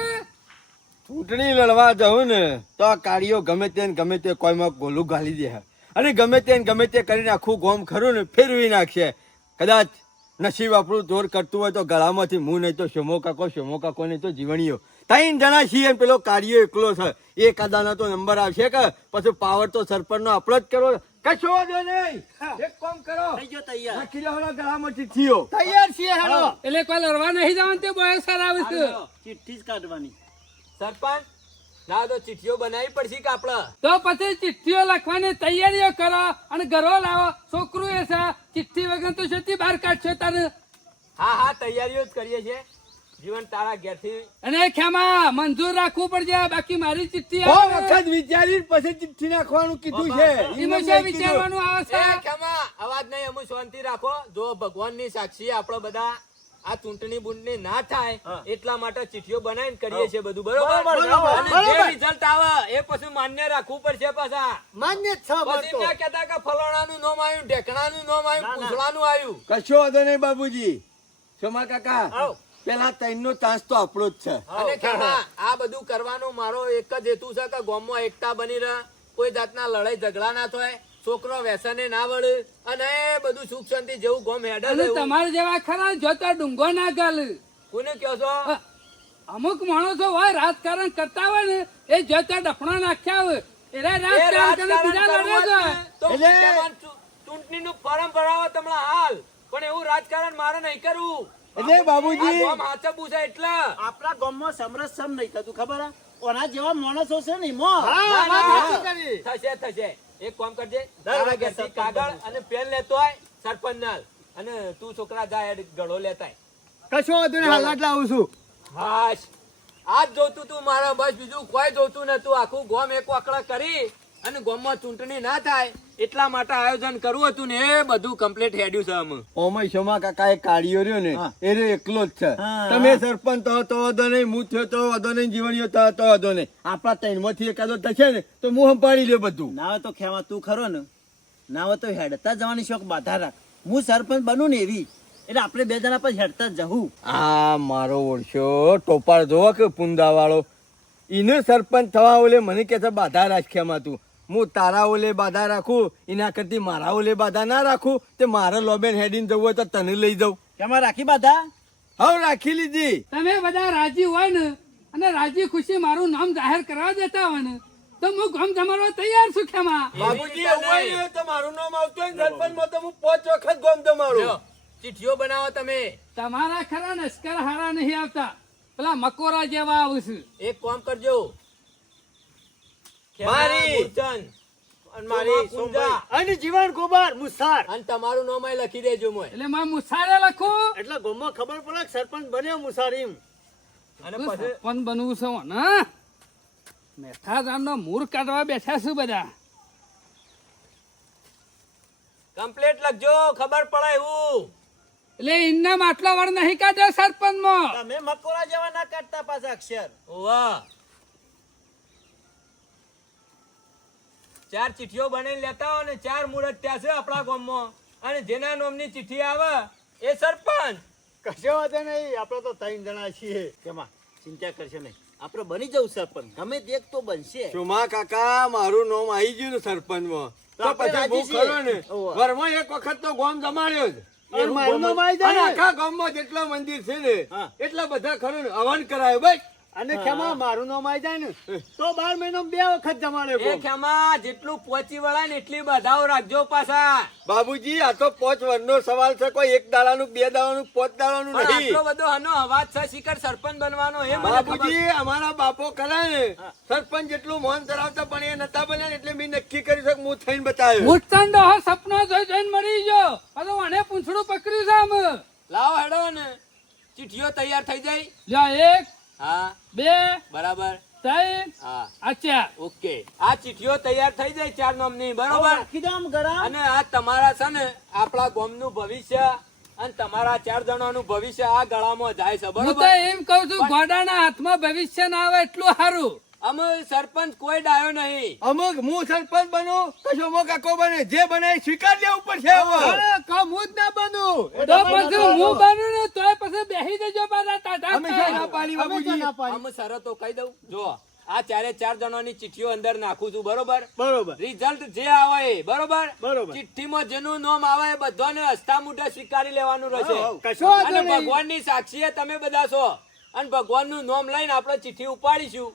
ચૂંટણી લડવા જવું ને તો આ કાળીઓ ગમે તે કોઈમાં ગોલું ગાલી દે અને ગમે તે કરીને આખું ગોમ ખરું ને ફેરવી નાખશે. કદાચ નસીબ આપણું જોર કરતું હોય તો ગળામાંથી મું નહીં તો શોમો કાકો નહીં તો જીવણીઓ 3 જણા છીએ અને પેલો કાળીઓ એકલો છે. એક આદાનો તો નંબર આવશે કે પછી પાવર તો સરપંચનો આપણો જ કરવો. કશો વાંધો નહીં, એક કામ કરો, થઈ ગયો તૈયાર. નાખી દો હળો ગળામાં ચિઠ્ઠીઓ. તૈયાર છીએ હેડો. એટલે કોઈ લડવા નહીં જવાનું તે બોય સર આવે છે. ચિઠ્ઠી જ કાઢવાની. સરપંચ ના તો ચિઠ્ઠીઓ બનાવી પડશે કે આપડે? તો પછી ચિઠ્ઠીઓ લખવાની તૈયારીઓ કરો અને ઘરો લાવો. છોકરું એ છે ચિઠ્ઠી વગર તો શેથી બહાર કાઢશો તારે? હા તૈયારીઓ જ કરીએ છીએ જીવન તારા ઘેરથી. અને ખેમા મંજૂર રાખવું પડશે, બાકી મારી ચિઠ્ઠી બહુ આવે. વખત વિચારી પછી ચિઠ્ઠી નાખવાનું કીધું છે. એમાં શું વિચારવાનું આવે છે? એ ખેમા અવાજ નહીં, અમુ શાંતિ રાખો. જો ભગવાનની સાક્ષી આપણે બધા આ ચૂંટણી બુંટણી ના થાય એટલા માટે ચિઠ્ઠીઓ બનાવીને કરીએ છીએ બધું બરોબર. બરોબર, અને જે રિઝલ્ટ આવે એ પછી માન્ય રાખવું પડશે પાછા. માન્ય જ છે અમાર પછી તો. ના કહેતા કે ફલાણાનું નામ આવ્યું, ઢેકણાનું નામ આવ્યું, પૂછડાનું આવ્યું. કશો વાંધો નહીં બાબુજી. સોમા કાકા પેલા 3 નો ચાન્સ તો આપણો જ છે. અને ખેમા આ બધું કરવાનું મારો એક જ હેતુ છે કે ગામમાં એકતા બની રહે, કોઈ જાતના લડાઈ ઝઘડા ના થાય, છોકરો વ્યસને ના વળે અને એ બધું સુખ શાંતિ જેવું ગામ હેડે અને છે એવું. તમારે જેવા ખરા જોતા ડુંગો ના ગાલ. કોને કહો છો? અમુક માણસો હોય રાજકારણ કરતા હોય ને એ જોતા ડફણા નાખ્યા હોય એરા એ રાજકારણ કરીને રાજકારણ બીજા કરવું લડે જ ને તો એટલે- મુખ્યમંત્રી ચૂંટણીનું ફોર્મ ભરાવો તમને હાલ, પણ એવું રાજકારણ મારે નહીં કરવું. એટલે આ બાબુજી ગામ હાચવવું છે એટલે. આપણા ગામમાં સમરસમ નહીં થતું, ખબર હે? ઓના જેવા માણસો છે ને એમાં. હા, ના, વાત ના, સાચી કરી. થશે. એક કામ કરજે, દર તારા વખતે ઘરથી સરપંચ કાગળ બને. અને પેન લેતો આય સરપંચ ના અને તું છોકરા જાય ગળો લેતા આય. કશો વાંધો નહીં, હાલ આટલા આવું છું. હાશ આજ જોતું તું મારા, બસ બીજું કોઈ જોતું નતું. આખું ગામ એક વાકડા કરી અને ગામમાં ચૂંટણી ના થાય એટલા માટે આયોજન કરવું હતું ને એ બધું કમ્પ્લીટ હેડ્યું છે અમે. ઓમય સોમા કાકા એ કાળીઓ રહ્યો ને હા. એ રહ્યો એકલો જ છે. હા. તમે સરપંચ તો વાંધો નહીં, હું થયો તો વાંધો નહીં, જીવણીઓ તો વાંધો નહીં. આપણા 3 માંથી એકાદો થશે ને તો હું સંભાળી લ્યો બધું. ના હોય તો ખેવા તું ખરો ને, ના હોય તો હેડતા જવાની શોખ બાધા રાખ. હું સરપંચ બનું ને એવી એટલે આપણે 2 જણા પછી હેડતા જ જવું. આ મારો ઓળશો ટોપાળ જોવો કે પુંદા વાળો એને સરપંચ થવા ઓલે મને કે છે બાધા રાખ્યામાં તું. હું તારા ઓલે બાધા રાખું એના કરતી મારા ઓલે બાધા ના રાખું તે મારે લોબેન હેડીને જવું હોય તો તને લઈ જાઉં. કેમાં રાખી બાધા? હવે રાખી લીધી. તમે બધા રાજી હોય ને અને રાજી ખુશી મારું નામ જાહેર કરવા દેતા હોય ને તો હું ગામ જમાડવા તૈયાર છું. ખેમા બાબુજી એવું હોય ને તો મારું નામ આવતું હોય ને સરપંચમાં તો હું 5 વખત ગોમ તમારું. લ્યો, ચિઠ્ઠીઓ બનાવો તમે. તમારા ખરા નસ્કર હારા નહીં આવતા, પેલા મકોરા જેવા આવશે. એક કામ કરજો ખેમા, મારી. મૂર્છન, અને મારી પૂંજા. અને જીવન ગોબર મુસાર અને તમારું નામ અહીં લખી દેજો મોય. એટલે માં મુસારે લખું એટલે ગોમમાં ખબર પડે કે સરપંચ બન્યો મુસારીમ. અને પછી સરપંચ બનવું છે ને મેઠા જામનો મૂર કાઢવા બેઠા છું બધા. કમ્પ્લીટ લખજો, ખબર પડે એવું. એટલે ઇન્નામ આટલા વાર નહીં કાઢ્યો સરપંચ માં. તમે મકોરા જેવા ના કાઢતા પાછા અક્ષર. વાહ. 4 ચિઠ્ઠીઓ બનાવીને લેતા હો ને 4 મુહૂર્ત ત્યાં છે આપણા ગામમાં. અને જેના નામની ચિઠ્ઠી આવે એ સરપંચ. કશો વાંધો નહીં, આપણે તો 3 જણા છીએ. કેમાં ચિંતા કરશો નહીં, આપણે બની જવું સરપંચ. ગમે તે એક તો બનશે. સુમા કાકા મારું નામ આવી ગયું ને સરપંચમાં તો આપણે પછી રાજી હું છીએ. ખરો ને ઓવા. વરમાં એક વખત તો ગામ જમાડ્યો જ અને મારું નામ આવી જાય અને ને. આખા ગામમાં જેટલા મંદિર છે ને હા. એટલા બધા ખરું ને હવન કરાય ભાઈ. અને ખેમા મારું નામ આવી જાય ને તો 12 મહિનામાં 2 વખત જમાડે એ ગોમ. ખેમા જેટલું પહોંચી વળાય ને એટલી બધાઓ રાખજો પાછા. બાબુજી આ તો 5 વર્ષનો સવાલ છે, કોઈ 1 દાડાનું 2 દાડાનું 5 દાડાનું પણ નહીં. આટલો બધો આનો અવાજ છે શિખર સરપંચ બનવાનો એ મને ખબર. બાબુજી અમારા બાપો કરે ને સરપંચ જેટલું મોહન ધરાવતા પણ એ નતા બન્યા ને એટલે મેં નક્કી કર્યું છે કે હું થઈને બતાવ્યો. મુઠ્ઠાનો ડોહો સપનો જોઈ જોઈને મરી ગયો. પાછો મને પૂંછડું પકડ્યું છે આમ. લાવો હેડો ને ચિઠ્ઠીઓ તૈયાર થઈ જાય. લ્યો 1 હા 2 બરાબર. 3 હા અચ્છા ઓકે. આ ચિઠ્ઠીઓ તૈયાર થઈ જાય 4 નામની બરોબર. રાખી દો આમ ગળા. અને આ તમારા છે ને આપણા ગામનું ભવિષ્ય અને તમારા 4 જણાનું ભવિષ્ય આ ગળામાં જાય છે હું તો બરોબર. એમ કઉ છું ગોડાના હાથમાં ભવિષ્ય ના આવે એટલું સારું. અમે સરપંચ કોઈ ડાયો નહીં. અમુક હું સરપંચ બનું કે સોમો કાકો બને, જે બને એ સ્વીકાર લેવું પડશે હવે. અરે કામ હું જ ના બનું. તો પછી હું બનું ને તોય પછી બેસી જજો પાછા ટાટા અમે ક્યાં ના પર. પાડી અમે બાબુજી? ક્યાં ના પાડી? અમે શરતો કહી દઉં જો આ 4 જણાની ચિઠ્ઠીઓ અંદર નાખું છું બરોબર. બરોબર રિઝલ્ટ જે આવે એ બરોબર. બરોબર. ચિઠ્ઠીમાં જેનું નામ આવે એ બધાને હસતા મોઢે સ્વીકારી લેવાનું રહેશે. કશો વાંધો અને નહીં. ભગવાનની સાક્ષીએ તમે બધા છો અને ભગવાનનું નામ લઈને આપણે ચિઠ્ઠી ઉપાડીશું.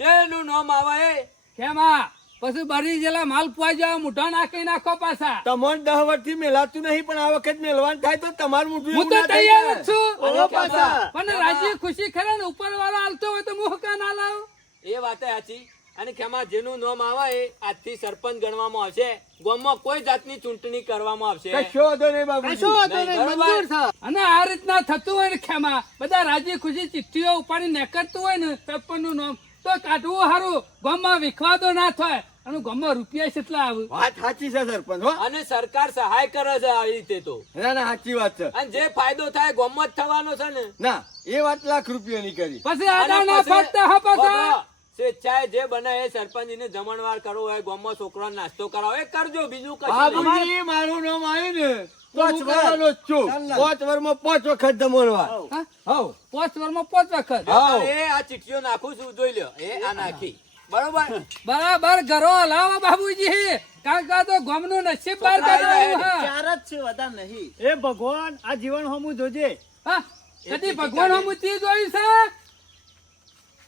જેનું નામ આવે એ કેમ આ? પછી બરી જેલા માલ પુઆઈ જાવ મુઠા નાખી નાખો પાછા. તમને 10 વર્ષથી મેલાતું નહીં પણ આ વખત મેલવાન થાય તો તમારું મોઢું હું એવું તો ના થઈ તૈયાર જાય. જ છું. ઓહો પાછા. પણ રાજી ખુશી ખરા ને ઉપર વાળો હાલતો હોય તો હું કા ના લાવું? એ વાત સાચી. અને ખેમા જેનું નામ આવે એ આજથી સરપંચ ગણવામાં આવશે. ગામમાં કોઈ જાતની ચૂંટણી કરવામાં આવશે. કશો વાંધો નહીં બાબુજી. કશો વાંધો નહીં, નહીં, બરોબર. મંજૂર છે. અને આ રીતના થતું હોય ને ખેમા બધા રાજી ખુશી ચિઠ્ઠીઓ ઉપાડી નીકળતું હોય ને સરપંચ નું નામ તો કાઢવું સારું. ગામમાં વિખવાદો ના થાય અને ગામમાં રૂપિયા કેટલા આવે. વાત સાચી છે સરપંચ હો. અને સરકાર સહાય કરે છે આવી રીતે તો. ના ના સાચી વાત છે. અને જે ફાયદો થાય ગામમાં જ થવાનો છે ને. ના એ વાત લાખ રૂપિયાની કરી. પછી આડા અને ના પછી ફરતા હા પાછા. બાબા, સ્વેચ્છાએ જે બને એ સરપંચને જમણવાર કરવો હોય ગામમાં છોકરાને નાસ્તો કરાવો એ કરજો બીજું કશું નહીં. બાબુજી મારું નામ આવ્યું ને તો પાંચ હું વાર. કરવાનો જ છું. ચાલ. 5 વર્ષમાં 5 વખત જમણવાર. હા? હાઉ. 5 વર્ષમાં 5 વખત. હાઉ. એ આ ચિઠ્ઠીઓ નાખું છું જોઈ લ્યો એ આ નાખી બરોબર. બરાબર ઘરો હલાવો બાબુજી. કાકા તો ગામનું નસીબ બહાર છોકરા કાઢવાનું આવી હા. 4 જ છે, વધારે નહીં. એ ભગવાન આ જીવન હમું જોજે. હા? કદી ભગવાન હમું તે જોયું છે?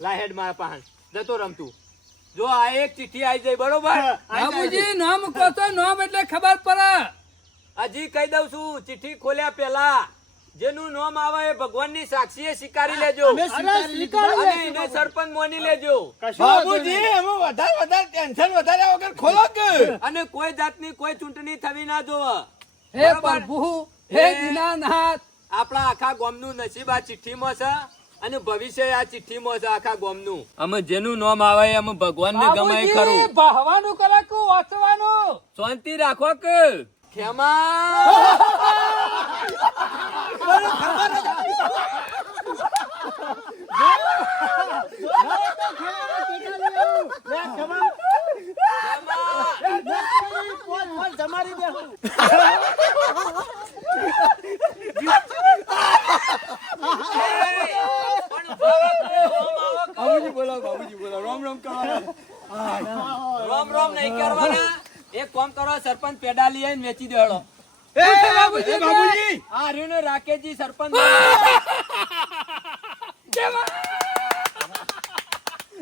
લા હેડ મારા પાહન જતો રમતું. જો આ એક ચિઠ્ઠી આવી જાય બરોબર. બાબુજી નામ કહો તો નામ એટલે ખબર પડે. હજી કહી દઉં છું ચિઠ્ઠી ખોલ્યા પહેલા જેનું નામ આવે એ ભગવાનની સાક્ષીએ સ્વીકારી લેજો અમે સ્વીકારી લીધું. અને એને સરપંચ મોની લેજો. કશો વાંધો બાબુજી નહીં. એમાં વધારે ટેન્શન વધારે વગર ખોલો કે અને કોઈ જાતની કોઈ ચૂંટણી થવી ના જોવે. હે બરોબર. પ્રભુ હે દીનાનાથ. આપણા આખા ગામનું નસીબ આ ચિઠ્ઠીમાં છે અને ભવિષ્ય આ ચિઠ્ઠીમાં છે આખા ગામનું. અમે જેનું નામ આવે એ અમે ભગવાનને ગમે એ ખરું. બાબુજી ભણવાનું કરે કે વાંચવાનું? શાંતિ રાખો કે ખેમા પોત જમાડી દેવું. બાબુજી બોલાવો બાબુજી બોલાવો રામ રામ કરવાના. રોમ રોમ નહીં કરવાના. એક કામ કરો સરપંચ પેડા લઈ આવીને વેચી દેડો. એ બાબુજી આ રહ્યું ને રાકેશજી સરપંચ.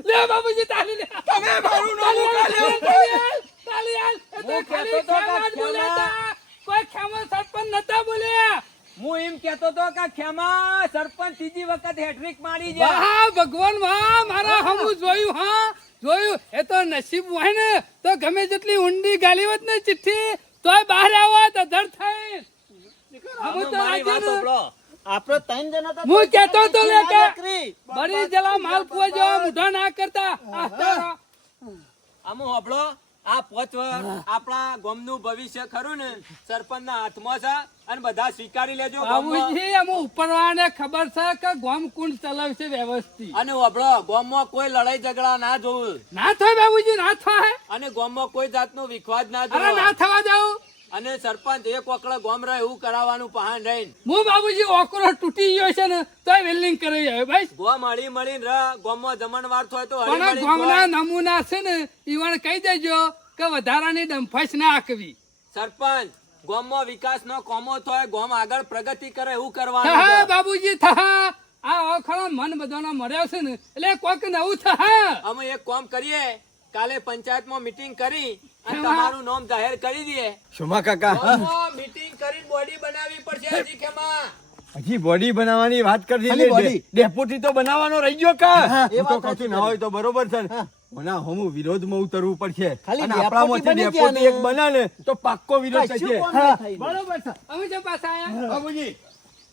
લે બાબુજી તાલી લે. તમે મારું નામ તાલી ઉકાળ્યું. તાલી હાલ. એ તો હું ખાલી કહેતો તો કે ખેમા જ બોલ્યા હતા. કોઈ ખેમો સરપંચ નતા બોલ્યા. હું એમ કેતો તો કે ખેમા સરપંચ ત્રીજી વખત હેટ્રિક મારી જાય. વાહ ભગવાન વાહ મારા હમું જોયું હા. જોયું એ તો નસીબ હોય ને તો ગમે જેટલી ઊંડી ગાલી હોત ને ચિઠ્ઠી તોય બહાર આવત અધર થાય. અમે તો મારી વાત આજે ને સાંભળો. આપણે ત્રણ જણા તો હું કહેતો તો લે કે નોકરી. બળી જલા માલ પુઆ જેવા મૂઢા ના કરતા આ તારા. આમ સાંભળો, આ 5 વર્ષ આપણા ગામનું ભવિષ્ય ખરું ને સરપંચના હાથમાં છે અને બધા સ્વીકારી લેજો ગામમાં. બાબુજી અમે ઉપરવાળાને ખબર છે કે ગામ કોણ ચલાવશે વ્યવસ્થિત. અને સાંભળો, ગામમાં કોઈ લડાઈ ઝઘડા ના જોવું ના થાય બાબુજી ના થાય. અને ગામમાં કોઈ જાતનો વિખવાદ ના અરે ના જોવો થવા દઉં. અને સરપંચ એક વખત ગામ રહે એવું કરાવવાનું પહાણ રહીને હું બાબુજી ઓકરો તૂટી ગયો છે ને તોય વેલ્ડિંગ કરી આવ્યો ભાઈ. ગામ હળી મળીને રહ. ગામમાં જમણવાર થાય તો હળી પણ મળીને ગામના ખવાય. નમૂના છે ને ઈવન કહી દેજો કે વધારાની ડંફાસ ના આકવી. સરપંચ, ગામમાં વિકાસનો કોમો થાય, ગામ આગળ પ્રગતિ કરે એવું કરવાનું થા છે. બાબુજી થા. આ ઓખળો મન બધાનો મળ્યો છે ને એટલે કોક નવું થા. અમે એક કામ કરીએ, કાલે પંચાયતમાં મીટિંગ કરી અને તમારું નામ જાહેર કરી દઈએ. શોમા કાકા ગામમાં મીટિંગ કરીને બોડી બનાવવી પડશે હજી ખેમા. હજી બોડી બનાવવાની વાત કરી ખાલી body? ડેપોટી તો બનાવવાનો રહી ગયો કા હા, એ હું તો વાત કહું છું, ના હોય તો બરોબર છે ને. ઓના હમું વિરોધમાં ઉતરવું પડશે ખાલી અને આપણામાંથી ડેપોટી બની ડેપોટી એક ગયા બને ને તો પાક્કો વિરોધ કશું થશે. કોમ નહીં થાય. બરોબર છે. અમે જે પાછા આયા. બાબુજી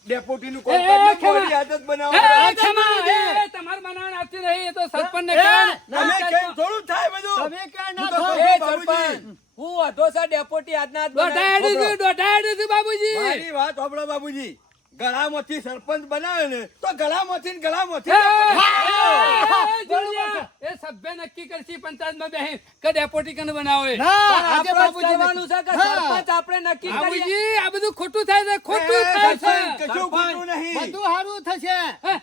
ડેપોટીનું એ, કોમ કરજો, ખેમા. બોડી આદત એ, બનાવવાની. ખેમા, એ, તમારે બનાવવાનું આવતી નહીં. એ તો સરપંચને એ, કહેવાનું. અમે કઈ થોડું થાય બધું. તમે ક્યાં હું ના તો થો. કહું એ છું, બાબુજી. સરપંચ, હું હતો સર ડેપોટી આજના આજ દોઢા બનાવી. હેડી છું, દોઢા હેડી છું બાબુજી. મારી વાત સાંભળો બાબુજી, ગળામાંથી સરપંચ બનાવે ને તો ગળામાંથી ને ગળામાંથી એ, ડેપોટી. જોડિયા, એ સભ્ય નક્કી કરશે પંચાયતમાં બેહીને કે ડેપોટી કને બનાવે. ના, પણ આજે આપણે જ બાપુજી કરવાનું છે કે હા. સરપંચ આપણે નક્કી કરીએ. બાબુજી આ બધું ખોટું થાય છે, ખોટું એ, થાય સરપંચ, છે. કશું ખોટું નહીં. બધું સારું થશે. હે,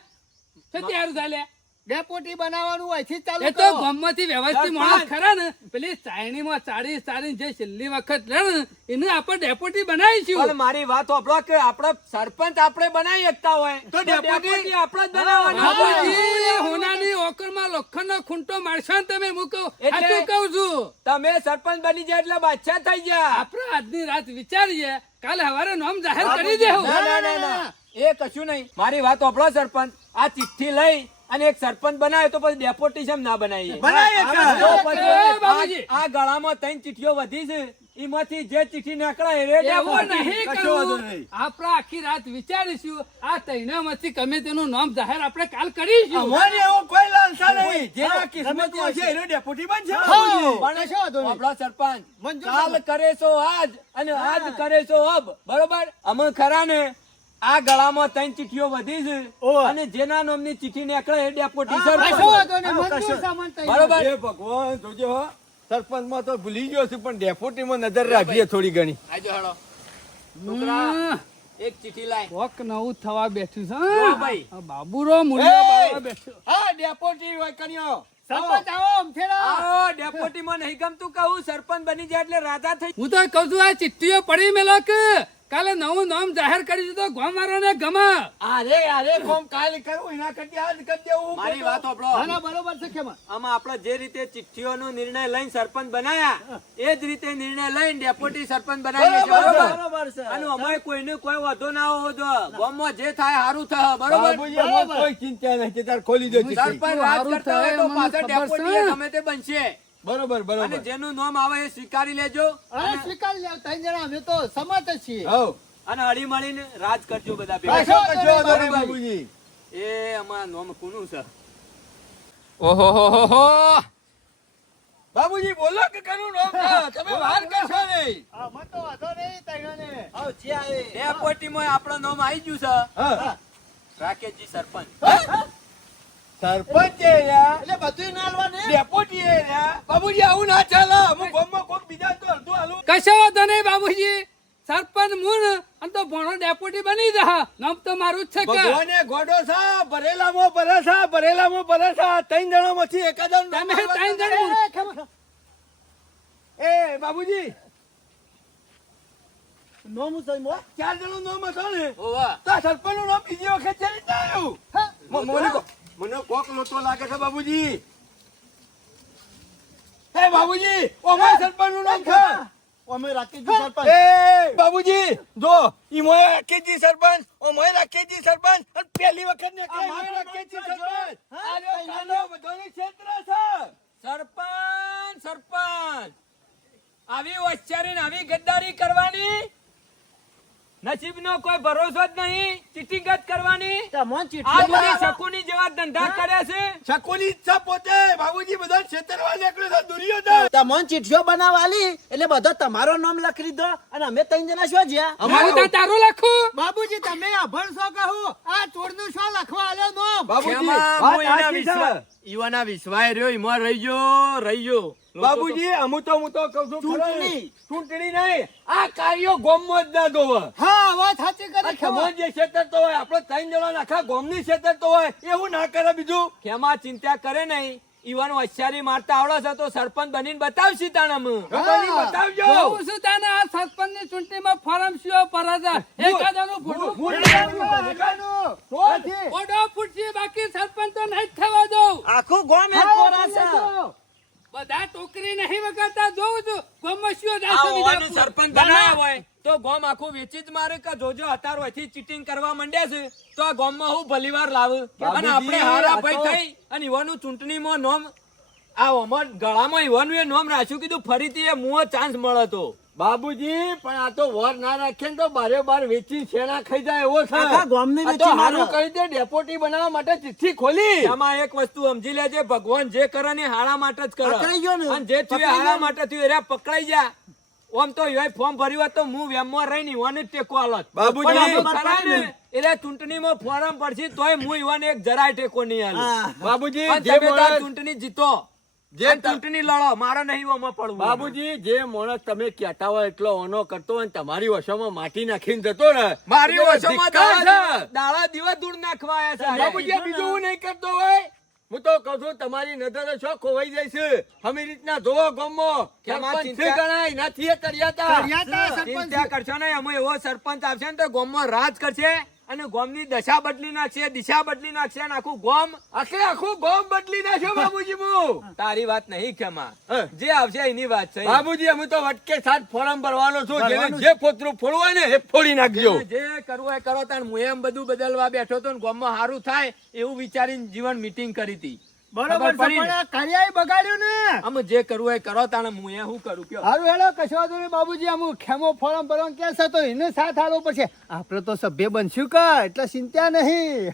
સત્ય હારું થાય લે. ડેપોટી બનાવવાનું અહીંથી જ ચાલુ એ તો કરો. ગામમાંથી વ્યવસ્થિત સરપંચ. માણસ ખરા ને પેલી ચાયણીમાં ચાળી ચાળી જે છેલ્લી વખત લે ને એને આપણે ડેપોટી બનાવીશું. પણ મારી વાત સાંભળો કે આપણે સરપંચ આપણે બનાવી શકતા હોય તો ડેપોટી આપણે જ બનાવવાનું છે. બાબુજી હોનાની ઓકરમાં લોખંડનો ખૂંટો મારશો ને તમે હું કહું એટલે- સાચું કહું છું. તમે સરપંચ બની જાય એટલે બાદશાહ થઈ ગયા. આપણે આજની રાત વિચારીએ કાલે સવારે નામ જાહેર કરી દેવું. ના, ના, ના, ના. એ કશું નહીં. મારી વાત સાંભળો સરપંચ, આ ચિઠ્ઠી લઈ અને એક સરપંચ બનાવે તો પછી ડેપોટી કેમ ના બનાવીએ? બનાવીએ કા? તો પછી એ, બાબુજી. આ ગળામાં 3 ચિઠ્ઠીઓ વધી છે, એમાંથી જે ચિઠ્ઠી નીકળે એ એવું ડેપોટી. નહીં કશો વાંધો કરવું. નહીં. આપણે આખી રાત વિચારીશું આ તૈનામાંથી ગમે તેનું નામ જાહેર આપણે કાલ કરીશું. અમારે એવો કોઈ લાલસા નહીં. જેના કિસ્મતમાં છે એનો ડેપોટી બનશે બાબુજી. પણ કશો વાંધો નહીં. આપણો સરપંચ મંજૂર કાલ કરે છો આજ અને આજ કરે છો અબ, બરોબર? અમે ખરા ને આ ગળામાં 3 ચિઠ્ઠીઓ વધી છે ઓહ. અને જેના નામની ચિઠ્ઠી નીકળે એ ડેપોટી કશો સરપંચ. વાંધો નહીં. મંજૂર સામાન તૈયાર. બરોબર? એ ભગવાન જોજો હો. સરપંચમાં તો ભૂલી ગયો છું પણ ડેપોટીમાં નજર રાખીએ થોડી ઘણી. આજો હેડો. છોકરા, હમ. એક ચિઠ્ઠી લાય. કોક નવું થવા બેઠું છે જો હા. ભાઈ. આ બાબુરો મુનિયા બાવા બેઠો. હા ડેપોટી વકણીઓ. સરપંચ આવો અમથેરા. આવો, ડેપોટીમાં નહીં ગમતું કહું, સરપંચ બની જાય એટલે રાજા થઈ. હું તો કઉ છું આ ચિઠ્ઠીઓ પડી મેલો કે કાલે નવું નામ જાહેર કરી દીધો ગામવાળાને ગમે. અરે કોમ કાલે કરવું એના કરતી આજ કરી દેવું. મારી વાત સાંભળો. ના, ના, બરોબર છે ખેમા. આમાં આપણે જે રીતે ચિઠ્ઠીઓનો નિર્ણય લઈને સરપંચ બનાયા એ જ રીતે નિર્ણય લઈને ડેપ્યુટી સરપંચ બનાવીએ છીએ, બરોબર? બરોબર છે. અને અમારે કોઈને કોઈ વાંધો ના હોવો જોઈએ. ગામમાં જે થાય સારું થાય, બરોબર? બાબુજી અમારે કોઈ ચિંતા નથી તાર ખોલી દો ચિઠ્ઠી. સરપંચ રાજ સારું કરતા હોય તો થાય, પાછળ મને ખબર ડેપ્યુટી છે. ગમે તે બનશે. બરોબર અને બરોબર. જેનું નામ આવે એ સ્વીકારી લેજો અરે સ્વીકાર લ્યો. ત્રણ જણા અમે તો સમત જ છીએ. હઉ. અને હળી મળીને રાજ કરજો બધા ભેગા. કશો વાંધો નહીં બાબુજી. એ અમારા નામ કોનું છે? ઓહો બાબુજી બોલો કે કનું નામ છે? તમે વાર કરશો નહીં. અમે તો વાંધો નહીં ત્રણેયને. આવ, જે આવે. ડેપ્યુટીમાં આપણું નામ આવી ગયું છે, હા. રાકેશજી સરપંચ. સરપંચ છે યાર. એટલે બધું ના આલવા ને. ડેપોટી છે યાર. બાબુજી આવું ના ચાલે. અમુક ગામમાં કોક બીજા તો અડધું હાલું. કશો વાંધો નહીં બાબુજી. સરપંચ મુન અને તો ભણો ડેપ્યુટી બની જા. નામ તો મારું જ છે કે ભગવાને ગોડો છે, ભરેલામાં ભરે છે, ભરેલામાં ભરે છે. ત્રણ જણામાંથી એકાદનું નામ તમે ત્રણ જણ આવે. એ, ખેમા. એ બાબુજી નોમું છે, મો. 4 જણનું નામ હતું ને ઓવા. તો આ સરપંચનું નામ બીજી વખત ચડી ના આવ્યું. હા. મને કોક લોટો લાગે છે બાબુજી. હે બાબુજી ઓમાં સરપંચનું નામ છે. અમે રાકેશજી સરપંચ. એ બાબુજી જો ઈ મોય રાકેશજી સરપંચ, ઓ મોય રાકેશજી સરપંચ અને પહેલી વખત ને કે મોય રાકેશજી સરપંચ. આ જો કાનો બધાનો ક્ષેત્ર છે. સરપંચ સરપંચ આવી હોશિયારી ને આવી ગદ્દારી કરવાની નસીબનો કોઈ ભરોસો જ નહીં. ચીટિંગ જ કરવાની. તમોન આ ચીઠીઓ બધી બનાવો. શકુની જેવા ધંધા કર્યા છે. શકુની ઈચ્છા પોતે બાબુજી બધા છેતરવા નીકળ્યો છે દુર્યોધન. તમોન ચીઠીઓ બનાવાલી એટલે બધો તમારો નામ લખી દો અને અમે ત્રણ જણા શું જ્યાં અમારું તો તારું લખું. બાબુજી તમે અભણ છો કહું આ ચોરનું શું લખવા આલ્યો નોમ? બાબુજી ખેમા, વાત હું એના સાચી છે. વિશ્વાસ- ઈવાના વિશ્વાસ રહ્યો ઈમાં રહી ગયો. બાબુજી હું તો કહું છું ચૂંટણી. ચૂંટણી નહીં આ કાર્યો ગોમમાં જ ના દોવે. હા વાત સાચી આ કરી ખમણ જે છેતરતો હોય આપણો ત્રણ જણા આખા ગોમની છેતરતો હોય એવું ના કરે બીજું. ખેમા ચિંતા કરે નહીં. ઈવાનો હોશિયારી મારતા આવડે છે તો સરપંચ બનીને બતાવશી તાણમ. ખબરની બતાવજો. જોઉં છું તને આ સરપંચની ચૂંટણીમાં ફોર્મ શું ભરે છે. એકાદાનું ભોળું ઓડો ફૂટશે, બાકી સરપંચ તો નહીં જ થવા દઉં. આખું ગોમ એક કોરા છે. બધા ટોકરી નહીં વગાડતા જોઉં છું. ગામમાં શું આ દાસો હોવાનું બીજા સરપંચ બનાવ્યા હોય તો ગોમ આખું વેચી જ મારે કે જોજો અત્યાર હોયથી ચીટિંગ કરવા માંડ્યા છે તો આ ગોમમાં હું ભલીવાર લાવું. અને આપણે હારા ભાઈ થઈ અને ઈવાનું ચૂંટણીમાં નોમ આ ઓમર ગળામાં ઈવાનું એ નોમ રાખ્યું કીધું ફરીથી એ મુઓ ચાન્સ મળે તો. બાબુજી પણ આ તો વર ના રાખે ને તો બારે બાર વેચી છેના ખાઈ જાય એવો છે. આખા ગામને આ તો વેચી મારે. હારું કરી દે ડેપોટી બનાવવા માટે ચિઠ્ઠી ખોલી. આમાં એક વસ્તુ સમજી લેજે ભગવાન જે કરે ને હારા માટે જ કરે. પકડાઈ ગયો ને. અને જે થયું એ હારા માટે થયું એરા પકડાઈ જા. ઓમ તો એ ફોર્મ ભર્યું હોત તો હું વેમમાં રહીને ઈવાને જ ટેકો આલત. બાબુજી, પણ આમાં ખરા ને, એટલે ચૂંટણીમાં ફોર્મ પડશે તોય હું ઈવાને એક જરાય ટેકો નહીં આલું. હા. બાબુજી અને જે તમે તો આ માણસ ચૂંટણી જીતો જે અને ચૂંટણી લડો મારે નહીં ઓમાં પડવું. બાબુજી જે માણસ તમે કહેતા હોય એટલો ઓનો કરતો હોય ને તમારી વશોમાં માટી નાખીને જતો ને મારી એટલે ઓછોમાં ધિક્કાર છે. દાડા દિવસ દૂર નાખવા આયા છે. બાબુજી આ બીજું હું નહીં કરતો હોય હું તો કહું છું તમારી નજરે શું ખોવાઈ જાય છે અમે રીતના જોવો ગમો કેમાં સરપંચ ચિંતા- ગણાય નથી એ કર્યાતા. કર્યાતા સરપંચ. ચિંતા કરશો નહીં. અમે એવો સરપંચ આવશે ને તો ગામમાં રાજ કરશે અને ગામની દશા બદલી નાખશે, દિશા બદલી નાખશે અને આખું ગામ આખું ગામ બદલી નાખ્યો બાબુજી હું. તારી વાત નહીં ખેમા. હા. જે આવશે એની વાત છે. બાબુજી અમે તો વટકે સાથ ફોરમ ભરવાનો છું જેને જે પોતરું ફોડવું હોય ને એ ફોડી નાખજો. જે કરવું હોય કરો તાણ. હું એમ બધું બદલવા બેઠો તો ને ગામમાં સારું થાય એવું વિચારીને જીવન મીટિંગ કરી હતી. બરોબર ખબર પડી પણ ને? આ કાર્યાય બગાડ્યું ને. આમ જે કરવું હોય કરો તાણ. હું એ શું કરું કયો? હારું હેડો કશો વાંધો નહીં બાબુજી આમ ખેમો ફોરમ ભરવાનું કે છે તો એને સાથ હાલવો પડશે આપણે તો સભ્ય બનશું કા એટલે ચિંતા નહીં